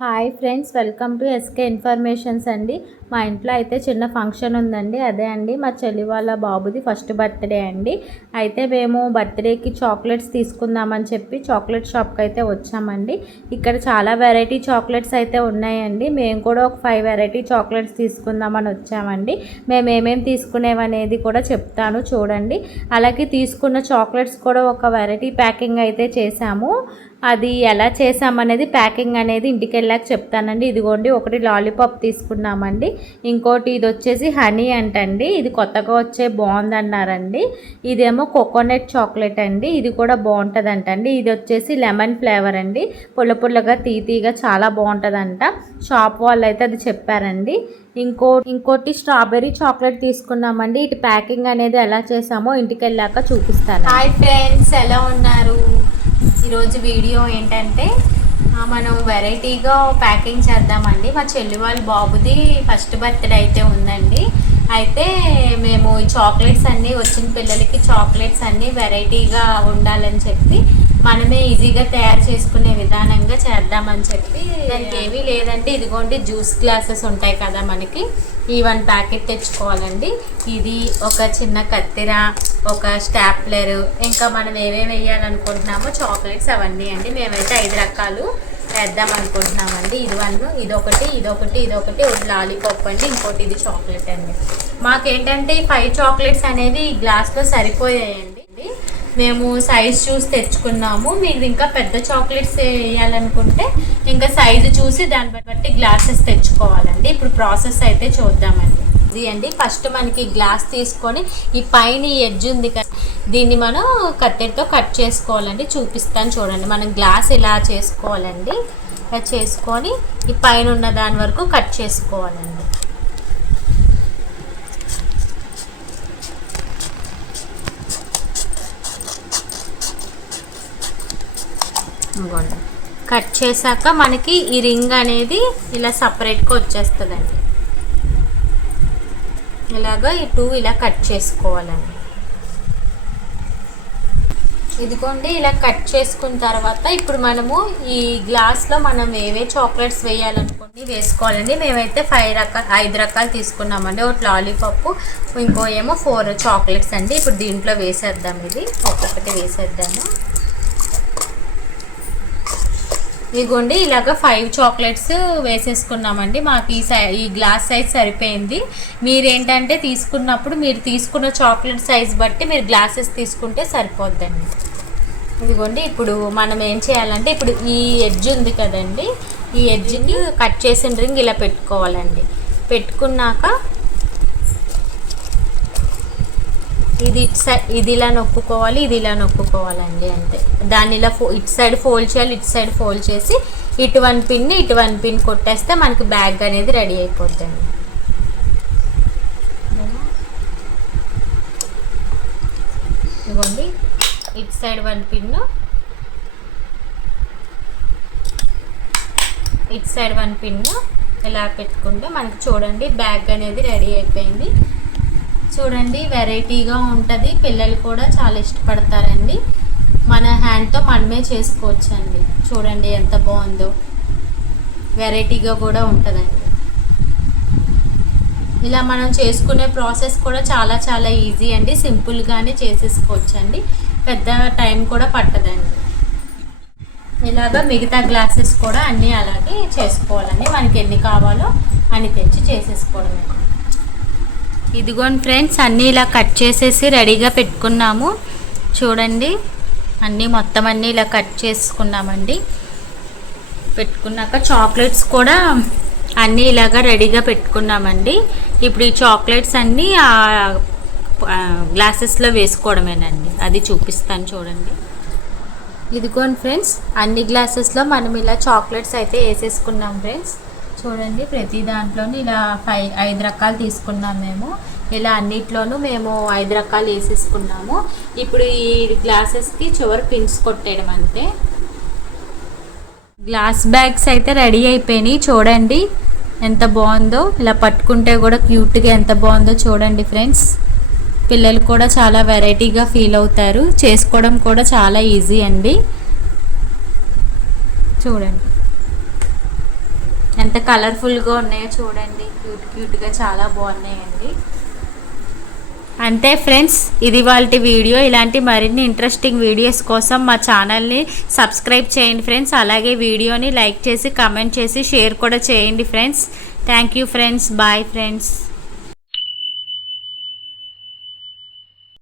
Hi friends, welcome to SK informations అండి. మా ఇంట్లో అయితే చిన్న ఫంక్షన్ ఉందండి. అదే అండి మా చెల్లి వాళ్ళ బాబుది ఫస్ట్ బర్త్డే అండి. అయితే మేము బర్త్డేకి చాక్లెట్స్ తీసుకుందామని చెప్పి చాక్లెట్ షాప్కి అయితే వచ్చామండి. ఇక్కడ చాలా వెరైటీ చాక్లెట్స్ అయితే ఉన్నాయండి. మేము కూడా ఒక 5 వెరైటీ చాక్లెట్స్ తీసుకుందామని వచ్చామండి. మేము ఏమేమి తీసుకునేవనేది కూడా చెప్తాను చూడండి. అలాగే తీసుకున్న చాక్లెట్స్ కూడా ఒక వెరైటీ ప్యాకింగ్ అయితే చేసాము. అది ఎలా చేసామనేది ప్యాకింగ్ అనేది ఇంటికి వెళ్ళాక చెప్తానండి. ఇదిగోండి, ఒకటి లాలీపాప్ తీసుకున్నామండి. ఇంకోటి ఇది వచ్చేసి హనీ అంటండి. ఇది కొత్తగా వచ్చే బాగుందన్నారండి. ఇదేమో కోకోనట్ చాక్లెట్ అండి. ఇది కూడా బాగుంటుంది అంటండి. ఇది వచ్చేసి లెమన్ ఫ్లేవర్ అండి. పుల్ల పుల్లగా తీతీగా చాలా బాగుంటుందంట. షాప్ వాళ్ళు అయితే అది చెప్పారండి. ఇంకోటి స్ట్రాబెర్రీ చాక్లెట్ తీసుకున్నామండి. ఇటు ప్యాకింగ్ అనేది ఎలా చేసామో ఇంటికి వెళ్ళాక చూపిస్తాను. హాయ్ ఫ్రెండ్స్, ఎలా ఉన్నారు? ఈరోజు వీడియో ఏంటంటే మనం వెరైటీగా ప్యాకింగ్ చేద్దామండి. మా చెల్లి వాళ్ళ బాబుది ఫస్ట్ బర్త్డే అయితే ఉందండి. అయితే మేము ఈ చాక్లెట్స్ అన్నీ వచ్చిన పిల్లలకి చాక్లెట్స్ అన్నీ వెరైటీగా ఉండాలని చెప్పి మనమే ఈజీగా తయారు చేసుకునే విధానంగా చేద్దామని చెప్పి దానికి ఏమీ లేదండి. ఇదిగోండి, జ్యూస్ గ్లాసెస్ ఉంటాయి కదా మనకి, ఈ 1 ప్యాకెట్ తెచ్చుకోవాలండి. ఇది ఒక చిన్న కత్తెర, ఒక స్టాప్లర్, ఇంకా మనం ఏమేమి వేయాలనుకుంటున్నామో చాక్లెట్స్ అవన్నీ అండి. మేమైతే 5 రకాలు వేద్దాం అనుకుంటున్నామండి. ఇదొకటి ఒక లాలీపాప్ అండి. ఇంకోటి ఇది చాక్లెట్ అండి. మాకేంటంటే ఈ 5 చాక్లెట్స్ అనేది ఈ గ్లాస్లో సరిపోయాయండి. మేము సైజ్ చూసి తెచ్చుకున్నాము. మీరు ఇంకా పెద్ద చాక్లెట్స్ వేయాలనుకుంటే ఇంకా సైజు చూసి దాన్ని బట్టి గ్లాసెస్ తెచ్చుకోవాలండి. ఇప్పుడు ప్రాసెస్ అయితే చూద్దామండి. ఇది అండి, ఫస్ట్ మనకి గ్లాస్ తీసుకొని ఈ పైన ఎడ్జ్ ఉంది కదా, దీన్ని మనం కత్తెరతో కట్ చేసుకోవాలండి. చూపిస్తాను చూడండి. మనం గ్లాస్ ఇలా చేసుకోవాలండి. ఇలా చేసుకొని ఈ పైన ఉన్న దాని వరకు కట్ చేసుకోవాలండి. కట్ చేశాక మనకి ఈ రింగ్ అనేది ఇలా సపరేట్గా వచ్చేస్తుందండి. ఇలాగా ఈ 2 ఇలా కట్ చేసుకోవాలండి. ఇదిగోండి, ఇలా కట్ చేసుకున్న తర్వాత ఇప్పుడు మనము ఈ గ్లాస్లో మనం ఏవే చాక్లెట్స్ వేయాలనుకోండి వేసుకోవాలండి. మేమైతే 5 రకాలు తీసుకున్నామండి. ఒకటి లాలీపాప్, ఇంకో ఏమో 4 చాక్లెట్స్ అండి. ఇప్పుడు దీంట్లో వేసేద్దాం. ఇది ఒక్కొక్కటి వేసేద్దాము. ఇదిగోండి, ఇలాగ 5 చాక్లెట్స్ వేసేసుకున్నామండి. మాకు ఈ గ్లాస్ సైజ్ సరిపోయింది. మీరేంటంటే తీసుకున్నప్పుడు మీరు తీసుకున్న చాక్లెట్ సైజ్ బట్టి మీరు గ్లాసెస్ తీసుకుంటే సరిపోద్దండి. ఇదిగోండి, ఇప్పుడు మనం ఏం చేయాలంటే ఇప్పుడు ఈ ఎడ్జ్ ఉంది కదండి, ఈ ఎడ్జ్ని కట్ చేసిన రింగ్ ఇలా పెట్టుకోవాలండి. పెట్టుకున్నాక ఇది ఇలా నొక్కుకోవాలి, ఇది ఇలా నొక్కుకోవాలండి. అంతే. దాన్ని ఇలా ఇటు సైడ్ ఫోల్డ్ చేయాలి, ఇటు సైడ్ ఫోల్డ్ చేసి ఇటు 1 పిన్ ఇటు 1 పిన్ కొట్టేస్తే మనకి బ్యాగ్ అనేది రెడీ అయిపోద్దండి. ఇదిగోండి, ఇటు సైడ్ 1 పిన్, ఇటు సైడ్ 1 పిన్ ఇలా పెట్టుకుంటే మనకి చూడండి బ్యాగ్ అనేది రెడీ అయిపోయింది. చూడండి, వెరైటీగా ఉంటుంది. పిల్లలు కూడా చాలా ఇష్టపడతారండి. మన హ్యాండ్తో మనమే చేసుకోవచ్చండి. చూడండి ఎంత బాగుందో, వెరైటీగా కూడా ఉంటుందండి. ఇలా మనం చేసుకునే ప్రాసెస్ కూడా చాలా చాలా ఈజీ అండి. సింపుల్గానే చేసేసుకోవచ్చండి. పెద్ద టైం కూడా పట్టదండి. ఇలాగా మిగతా గ్లాసెస్ కూడా అన్నీ అలాగే చేసుకోవాలండి. మనకి ఎన్ని కావాలో అన్ని తెచ్చి చేసేసుకోవడమే. ఇదిగోండి ఫ్రెండ్స్, అన్నీ ఇలా కట్ చేసేసి రెడీగా పెట్టుకున్నాము. చూడండి, మొత్తం అన్నీ ఇలా కట్ చేసుకున్నామండి. పెట్టుకున్నాక చాక్లెట్స్ కూడా అన్నీ ఇలాగా రెడీగా పెట్టుకున్నామండి. ఇప్పుడు ఈ చాక్లెట్స్ అన్నీ గ్లాసెస్లో వేసుకోవడమేనండి. అది చూపిస్తాను చూడండి. ఇదిగోండి ఫ్రెండ్స్, అన్ని గ్లాసెస్లో మనం ఇలా చాక్లెట్స్ అయితే వేసేసుకున్నాం ఫ్రెండ్స్. చూడండి, ప్రతి దాంట్లోనూ ఇలా 5 రకాలు తీసుకున్నాం మేము. ఇలా అన్నిట్లోనూ మేము 5 రకాలు వేసేసుకున్నాము. ఇప్పుడు ఈ గ్లాసెస్కి చివరి పిన్స్ కొట్టేయడం అంతే. గ్లాస్ బ్యాగ్స్ అయితే రెడీ అయిపోయినాయి. చూడండి ఎంత బాగుందో. ఇలా పట్టుకుంటే కూడా క్యూట్గా ఎంత బాగుందో చూడండి ఫ్రెండ్స్. పిల్లలు కూడా చాలా వెరైటీగా ఫీల్ అవుతారు. చేసుకోవడం కూడా చాలా ఈజీ అండి. చూడండి. ఎంత కలర్ఫుల్గా ఉన్నాయో చూడండి, క్యూట్గా చాలా బాగున్నాయండి. అంతే ఫ్రెండ్స్, ఇది వాళ్ళ వీడియో. ఇలాంటి మరిన్ని ఇంట్రెస్టింగ్ వీడియోస్ కోసం మా ఛానల్ని సబ్స్క్రైబ్ చేయండి ఫ్రెండ్స్. అలాగే వీడియోని లైక్ చేసి, కమెంట్ చేసి, షేర్ కూడా చేయండి friends. Thank you friends. Bye friends.